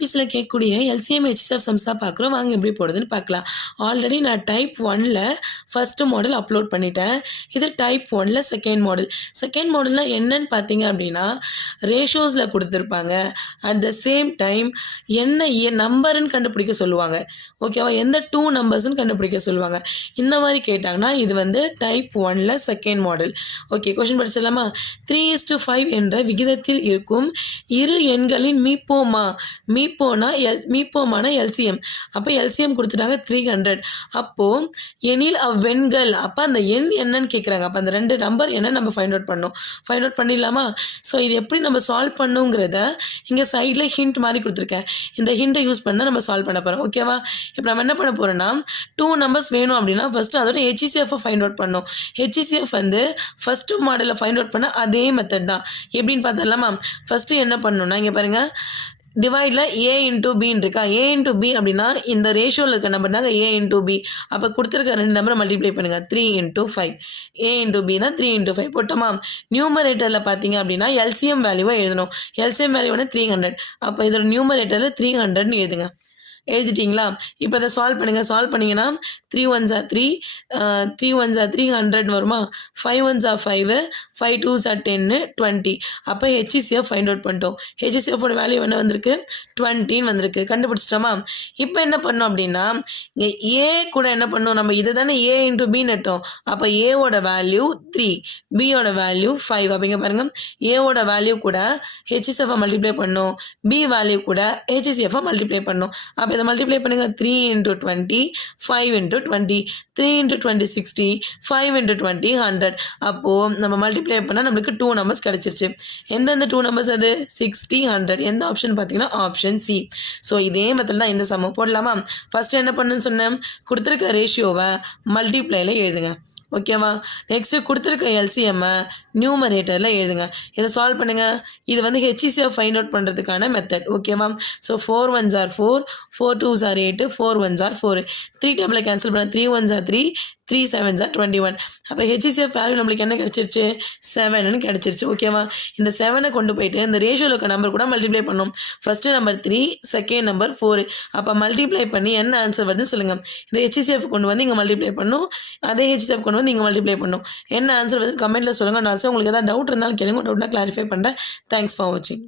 டிஎன்பிசியில் கேட்கக்கூடிய LCM HCF sums தான் பார்க்குறோம். வாங்க எப்படி போடுறதுன்னு பார்க்கலாம். ஆல்ரெடி நான் டைப் 1ல் ஃபஸ்ட்டு மாடல் அப்லோட் பண்ணிட்டேன். இது டைப் 1ல் செகண்ட் மாடல். செகண்ட் மாடல்னால் என்னன்னு பார்த்தீங்க அப்படின்னா ரேஷியோஸில் கொடுத்துருப்பாங்க. அட் த சேம் டைம் என்ன நம்பருன்னு கண்டுபிடிக்க சொல்லுவாங்க. ஓகேவா, எந்த 2 நம்பர்ஸ்ன்னு கண்டுபிடிக்க சொல்லுவாங்க. இந்த மாதிரி கேட்டாங்கன்னா இது வந்து டைப் 1ல் செகண்ட் மாடல். ஓகே, கொஷின் படிச்சிடலாமா? 3:5 என்ற விகிதத்தில் இருக்கும் இரு எண்களின் மீப்போமான எல்சிஎம். அப்போ எல்சிஎம் கொடுத்துட்டாங்க 300. அப்போது எனில் அவ்வெண்கள், அப்போ அந்த எண் என்னன்னு கேட்குறாங்க. அப்போ அந்த 2 நம்பர் என்ன நம்ம ஃபைண்ட் அவுட் பண்ணிடலாமா? ஸோ இது எப்படி நம்ம சால்வ் பண்ணுங்கிறத இங்கே சைடில் ஹிண்ட் மாதிரி கொடுத்துருக்கேன். இந்த ஹிண்ட்டை யூஸ் பண்ணி தான் நம்ம சால்வ் பண்ண போகிறோம். ஓகேவா, இப்போ நம்ம என்ன பண்ண போகிறோம்னா 2 நம்பர்ஸ் வேணும் அப்படின்னா ஃபஸ்ட்டு அதோட ஹெச்சிசிஎஃப்பை ஃபைண்ட் அவுட் பண்ணணும். ஹெச்சிசிஎஃப் வந்து ஃபஸ்ட்டு மாடலில் ஃபைண்ட் அவுட் பண்ண அதே மெத்தட் தான். எப்படின்னு பார்த்தலாமா? ஃபஸ்ட்டு என்ன பண்ணணும்னா இங்கே பாருங்கள், டிவைடில் ஏ இன்ட்டு பின்னு இருக்கா. ஏ இன்ட்டு பி அப்படின்னா இந்த ரேஷியோவில் இருக்க நம்பர் தாங்க ஏ இன்ட்டு பி. அப்போ கொடுத்துருக்க 2 நம்பரை மல்டிப்ளை பண்ணுங்கள். 3 × 5. ஏ இன்ட்டு பி தான் 3 × 5 போட்டோமா? நியூமரேட்டரில் பார்த்தீங்க அப்படின்னா எல்சிஎம் வேல்யூவை எழுதணும். எல்சிஎம் வேல்யூ வந்து 300. அப்போ இதோட நியூமரேட்டரில் 300ன்னு எழுதுங்க. எழுதிட்டிங்களா? இப்போ அதை சால்வ் பண்ணுங்கள். சால்வ் பண்ணிங்கன்னா 3 1s are 3, 3 1s are 3, 100 வருமா? 5 1s are 5, 5 2s are 10, 20. அப்போ ஹெச்சிசிஎஃப் ஃபைண்ட் அவுட் பண்ணிட்டோம். ஹெச்சிசிஎஃபோட வேல்யூ என்ன வந்திருக்கு? 20 வந்திருக்கு. கண்டுபிடிச்சிட்டோமா? இப்போ என்ன பண்ணோம் அப்படின்னா இங்கே ஏ கூட என்ன பண்ணோம், நம்ம இதை தானே ஏ இன்ட்டு பின்னு எடுத்தோம். அப்போ ஏவோட வேல்யூ 3, பியோட வேல்யூ 5. அப்போ இங்கே பாருங்கள், ஏவோட வேல்யூ கூட ஹெச்சிசிஎஃப்பை மல்டிப்ளை பண்ணோம், பி வேல்யூ கூட ஹெச்சிசிஎஃப்பை மல்டிப்ளை பண்ணோம். அப்போ இதை மல்டிப்ளை பண்ணுங்கள். 3 × 20, 5 × 20, 3 × 20 60, 5 × 20 100. அப்போது நம்ம மல்டிப்ளை பண்ணால் நம்மளுக்கு 2 நம்பர்ஸ் கிடச்சிருச்சு. எந்தெந்த 2 நம்பர்ஸ் அது? 60, 100. எந்த ஆப்ஷன் பார்த்தீங்கன்னா ஆப்ஷன் சி. ஸோ இதே மெத்தட் தான் இந்த சம்மு போடலாமா? ஃபஸ்ட்டு என்ன பண்ணுன்னு சொன்னேன், கொடுத்துருக்க ரேஷியோவை மல்டிப்ளைல எழுதுங்க. ஓகேவா, நெக்ஸ்ட்டு கொடுத்துருக்க எல்சிஎம்மை நியூமரேட்டரில் எழுதுங்க. இதை சால்வ் பண்ணுங்கள். இது வந்து ஹெச்சிசிஎஃப் ஃபைண்ட் அவுட் பண்ணுறதுக்கான மெத்தட். ஓகேவா, so 4 1s are 4, 4 2s are 8, 4 1s are 4. 3 டேபிளை கேன்சல் பண்ண 3 1s are 3, 3 7s are 21. அப்போ ஹெச்சிசிஎஃப் வேல்யூ நம்மளுக்கு என்ன கிடச்சிருச்சு? 7ன்னு கிடச்சிருச்சு. ஓகேவா, இந்த 7ஐ கொண்டு போயிட்டு இந்த ரேஷியோவில் இருக்க நம்பர் கூட மல்டிப்ளை பண்ணணும். First number 3, second number 4. அப்போ மல்டிப்ளை பண்ணி என்ன ஆன்சர் வருதுன்னு சொல்லுங்கள். இந்த ஹெச்சிசிஎஃப் கொண்டு வந்து இங்கே மல்டிப்ளை பண்ணணும், அதே ஹெச்சிசிஎஃப் கொண்டு வந்து இங்கே மல்டிப்ளை பண்ணணும். என்ன ஆன்சர் வருதுன்னு கமெண்ட்டில் சொல்லுங்கள். ஆல்சோ உங்களுக்கு ஏதாவது டவுட் இருந்தாலும் கேளுங்க. டவுட்னா கிளாரிஃபை பண்ணுறேன். தேங்க்ஸ் ஃபார் வாட்சிங்.